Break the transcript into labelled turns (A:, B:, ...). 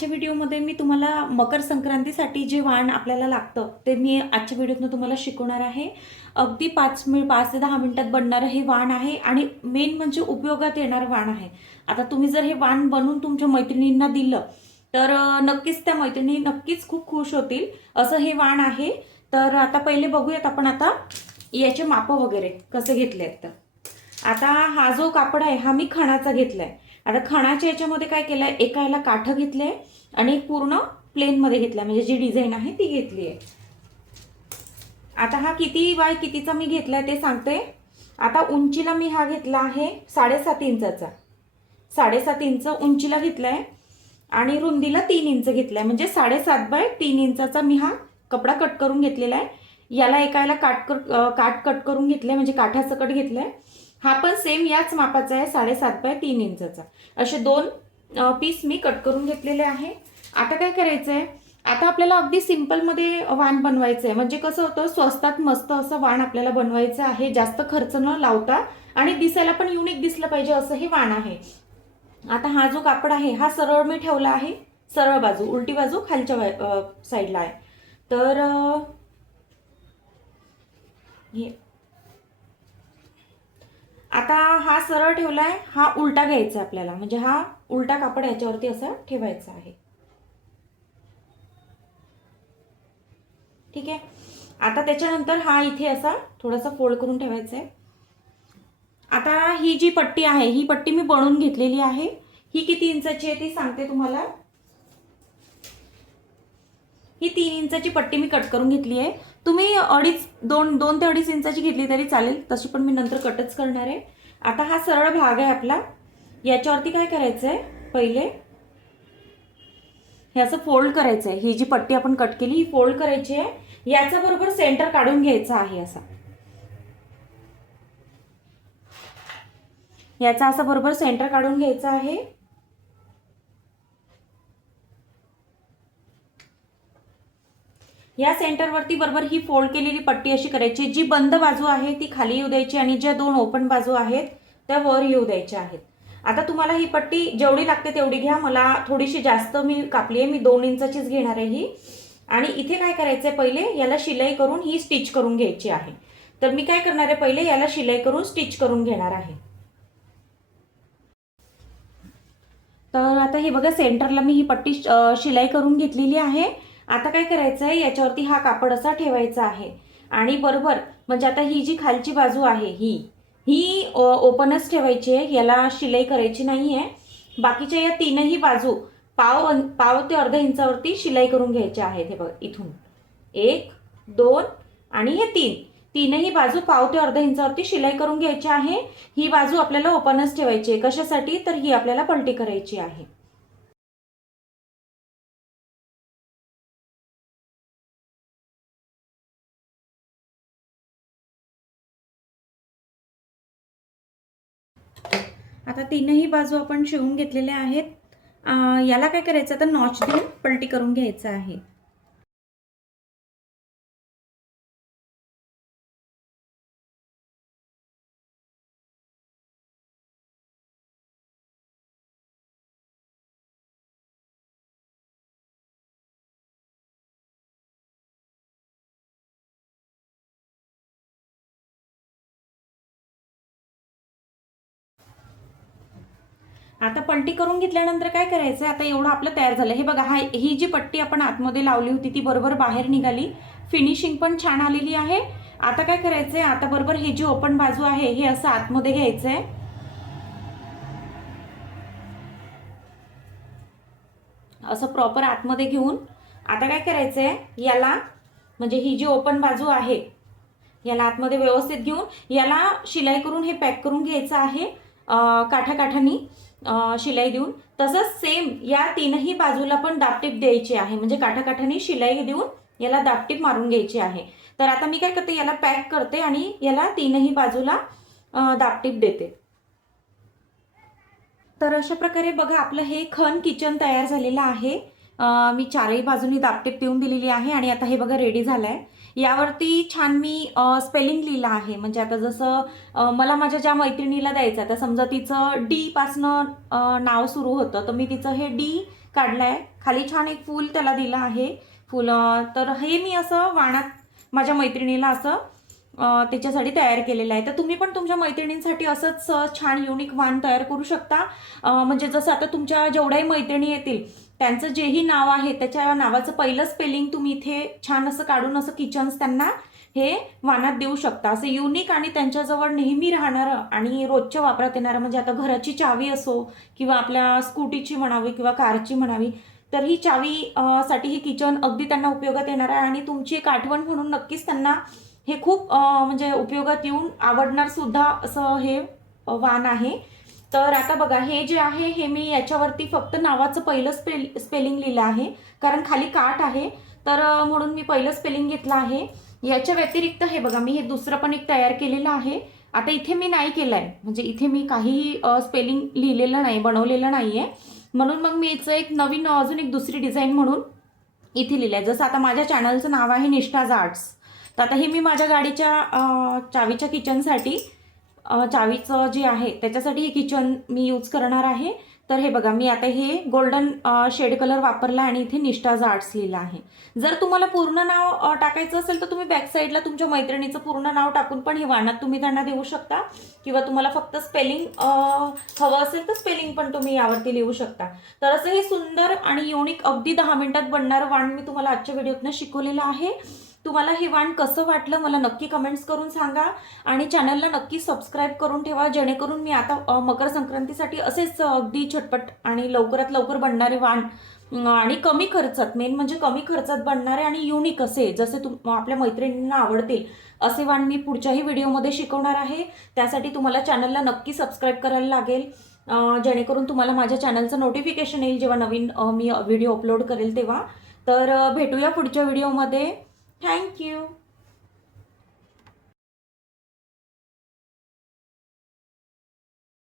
A: आजच्या व्हिडिओमध्ये मी तुम्हाला मकर संक्रांतीसाठी जे वाण आपल्याला लागतं ते मी आजच्या व्हिडिओतनं तुम्हाला शिकवणार आहे. अगदी पाच मिनिट पाच ते दहा मिनिटात बनणारं हे वाण आहे आणि मेन म्हणजे उपयोगात येणारं वाण आहे. आता तुम्ही जर हे वाण बनवून तुमच्या मैत्रिणींना दिलं तर नक्कीच त्या मैत्रिणी नक्कीच खूप खुश होतील. असं हे वाण आहे. तर आता पहिले बघूयात आपण आता याचे मापं वगैरे कसे घेतले आहेत तर आता हा जो कापड आहे हा मी खणाचा घेतलाय. आता खणाच्या याच्यामध्ये काय केलंय एका याला काठं घेतले आणि एक पूर्ण प्लेनमध्ये घेतलाय. म्हणजे जी डिझाईन आहे ती घेतली आहे. आता हा किती बाय कितीचा मी घेतलाय ते सांगते. आता उंचीला मी हा घेतला आहे साडेसात इंचाचा. साडेसात इंच उंचीला घेतलाय आणि रुंदीला तीन इंच घेतलाय. म्हणजे साडेसात बाय तीन इंचाचा मी हा कपडा कट करून घेतलेला आहे. याला एका याला काट कर काट काठ कट करून घेतलंय. म्हणजे काठाचं कट घेतलंय. हा पण सेम याच मापाचा आहे साडेसात बाय तीन इंचाचा. असे दोन पीस मी कट करून घेतलेले आहे. आता काय करायचं आहे आता आपल्याला अगदी सिम्पलमध्ये वाण बनवायचं आहे म्हणजे कसं होतं? स्वस्तात मस्त असं वाण आपल्याला बनवायचं आहे. जास्त खर्च न लावता आणि दिसायला पण युनिक दिसलं पाहिजे असं हे वाण आहे. आता हा जो कापड आहे हा सरळ मी ठेवला आहे. सरळ बाजू उलटी बाजू खालच्या साईडला आहे. तर हे आता हा सरळ ठेवलाय हा उलटा घ्यायचा आहे आपल्याला. म्हणजे हा उलटा कापड याच्यावरती असा ठेवायचा आहे. ठीक आहे? आता त्याच्यानंतर हा इथे असा थोडासा फोल्ड करून ठेवायचा आहे. आता ही जी पट्टी आहे ही पट्टी मी बनवून घेतलेली आहे. ही किती इंचाची आहे ती सांगते तुम्हाला. ही तीन इंचाची पट्टी मी कट करून घेतली आहे. तुम्ही अडीच दोन दोन ते अडीच इंचाची घेतली तरी चालेल. तशी पण मी नंतर कटच करणार आहे. आता हा सरळ भाग आहे आपला. याच्यावरती काय करायचं आहे पहिले हे असं फोल्ड करायचं आहे ही जी पट्टी आपण कट केली ही फोल्ड करायची आहे. याचा बरोबर सेंटर काढून घ्यायचा आहे असा. याचा असा बरोबर सेंटर काढून घ्यायचा आहे. या सेंटरवरती बरोबर ही फोल्ड केलेली पट्टी अशी करायची जी बंद बाजू आहे ती खाली येऊ द्यायची आणि ज्या दोन ओपन बाजू आहेत त्या वर येऊ द्यायच्या आहेत. आता तुम्हाला ही पट्टी जेवढी लागते तेवढी घ्या. मला थोडीशी जास्त मी कापली आहे. मी दोन इंचाचीच घेणार आहे ही. आणि इथे काय करायचं आहे पहिले याला शिलाई करून ही स्टिच करून घ्यायची आहे. तर मी काय करणार आहे पहिले याला शिलाई करून स्टिच करून घेणार आहे. तर आता हे बघा सेंटरला मी ही पट्टी शिलाई करून घेतलेली आहे. आता काय करायचं आहे याच्यावरती हा कापड असा ठेवायचा आहे. आणि बरोबर म्हणजे आता ही जी खालची बाजू आहे ही ही ओपनच ठेवायची आहे. याला शिलाई करायची नाही आहे बाकीच्या या तीनही बाजू पाव पाव ते अर्धा इंचावरती शिलाई करून घ्यायच्या आहेत. हे बघा इथून. एक दोन आणि हे तीन. तीनही बाजू पाव ते अर्धा इंचावरती शिलाई करून घ्यायची आहे. ही बाजू आपल्याला ओपनच ठेवायची आहे. कशासाठी? तर ही आपल्याला पलटी करायची आहे. आता तीनही बाजू आपण शिवून घेतलेल्या आहेत. याला काय करायचं? आता नॉच देऊन पलटी करून घ्यायचं आहे. आता पलटी करून घेतल्यानंतर काय करायचं? आता एवढं आपलं तयार झालं. हे बघा हा ही जी पट्टी आपण आतमध्ये लावली होती ती बरोबर बाहेर निघाली. फिनिशिंग पण छान आलेली आहे. आता काय करायचं आहे आता बरोबर ही जी ओपन बाजू आहे हे असं आतमध्ये घ्यायचं आहे असं प्रॉपर आतमध्ये घेऊन आता काय करायचं आहे याला म्हणजे ही जी ओपन बाजू आहे याला आतमध्ये व्यवस्थित घेऊन याला शिलाई करून हे पॅक करून घ्यायचं आहे काठाकाठानी. शिलाई देऊन. तसंच सेम या तीनही बाजूला पण दापटीप द्यायची आहे. म्हणजे काठाकाठाने शिलाई देऊन याला दापटीप मारून घ्यायची आहे. तर आता मी काय करते याला पॅक करते आणि याला तीनही बाजूला दापटीप देते. तर अशा प्रकारे बघा आपलं हे खन किचन तयार झालेलं आहे. मी चारही बाजूनी दापटीप देऊन दिलेली आहे आणि आता हे बघा रेडी झालं आहे यावरती छान मी स्पेलिंग लिहिलं आहे. म्हणजे आता जसं मला माझ्या ज्या मैत्रिणीला द्यायचं आता समजा तिचं डी पासनं नाव सुरू होतं तर मी तिचं हे डी काढलं आहे खाली छान एक फूल त्याला दिलं आहे. फुलं तर हे मी असं वाणात माझ्या मैत्रिणीला असं त्याच्यासाठी तयार केलेलं आहे. तर तुम्ही पण तुमच्या मैत्रिणींसाठी असंच छान युनिक वाण तयार करू शकता. म्हणजे जसं आता तुमच्या जेवढ्याही मैत्रिणी येतील त्यांचं जेही नाव आहे त्याच्या नावाचं पहिलं स्पेलिंग तुम्ही इथे छान असं काढून असं किचन्स त्यांना हे वानात देऊ शकता. असं युनिक आणि त्यांच्याजवळ नेहमी राहणारं आणि रोजच्या वापरात येणारं म्हणजे आता घराची चावी असो किंवा आपल्या स्कूटीची म्हणावी किंवा कारची म्हणावी तर ही चावी साठी हे किचन अगदी त्यांना उपयोगात येणार आहे आणि तुमची एक आठवण म्हणून नक्कीच त्यांना हे खूप म्हणजे उपयोगात येऊन आवडणार सुद्धा असं हे वान वाण आहे. तर आता बघा हे जे आहे हे मी याच्यावरती फक्त नावाचं पहिलं स्पेल स्पेलिंग लिहिलं आहे. कारण खाली काट आहे. तर म्हणून मी पहिलं स्पेलिंग घेतलं आहे. याच्या व्यतिरिक्त हे बघा मी हे दुसरं पण एक तयार केलेलं आहे. आता इथे मी नाही केलं आहे म्हणजे इथे मी काहीही स्पेलिंग लिहिलेलं नाही बनवलेलं नाही आहे म्हणून मग मी याचं एक नवीन अजून एक दुसरी डिझाईन म्हणून इथे लिहिलं आहे जसं आता माझ्या चॅनलचं नाव आहे निष्ठाज आर्ट्स तर आता हे मी माझ्या गाडीच्या चावीच्या किचनसाठी चावीचं जे आहे त्याच्यासाठी हे किचन मी यूज करणार आहे. तर हे बघा मी आता हे गोल्डन शेड कलर वापरला आणि इथे निष्ठाज आर्ट्स लिहिलं आहे. जर तुम्हाला पूर्ण नाव टाकायचं असेल तर तुम्ही बॅक साईडला तुमच्या मैत्रिणीचं पूर्ण नाव टाकून पण हे वाणात तुम्ही त्यांना देऊ शकता. किंवा तुम्हाला फक्त स्पेलिंग हवं असेल तर स्पेलिंग पण तुम्ही यावरती लिहू शकता. तर असं हे सुंदर आणि युनिक अगदी दहा मिनिटात बनणारं वाण मी तुम्हाला आजच्या व्हिडिओतनं शिकवलेलं आहे. तुम्हाला हे वाण कसं वाटलं मला नक्की कमेंट्स करून सांगा. आणि चॅनलला नक्की सबस्क्राईब करून ठेवा जेणेकरून मी आता मकर संक्रांतीसाठी असेच अगदी झटपट आणि लवकरात लवकर बनणारे वाण आणि कमी खर्चात मेन म्हणजे कमी खर्चात बनणारे आणि युनिक असे जसे तुम आपल्या मैत्रिणींना आवडतील असे वाण मी पुढच्याही व्हिडिओमध्ये शिकवणार आहे. त्यासाठी तुम्हाला चॅनलला नक्की सबस्क्राईब करायला लागेल. जेणेकरून तुम्हाला माझ्या चॅनलचं नोटिफिकेशन येईल जेव्हा नवीन मी व्हिडिओ अपलोड करेल तेव्हा. तर भेटूया पुढच्या व्हिडिओमध्ये. Thank you.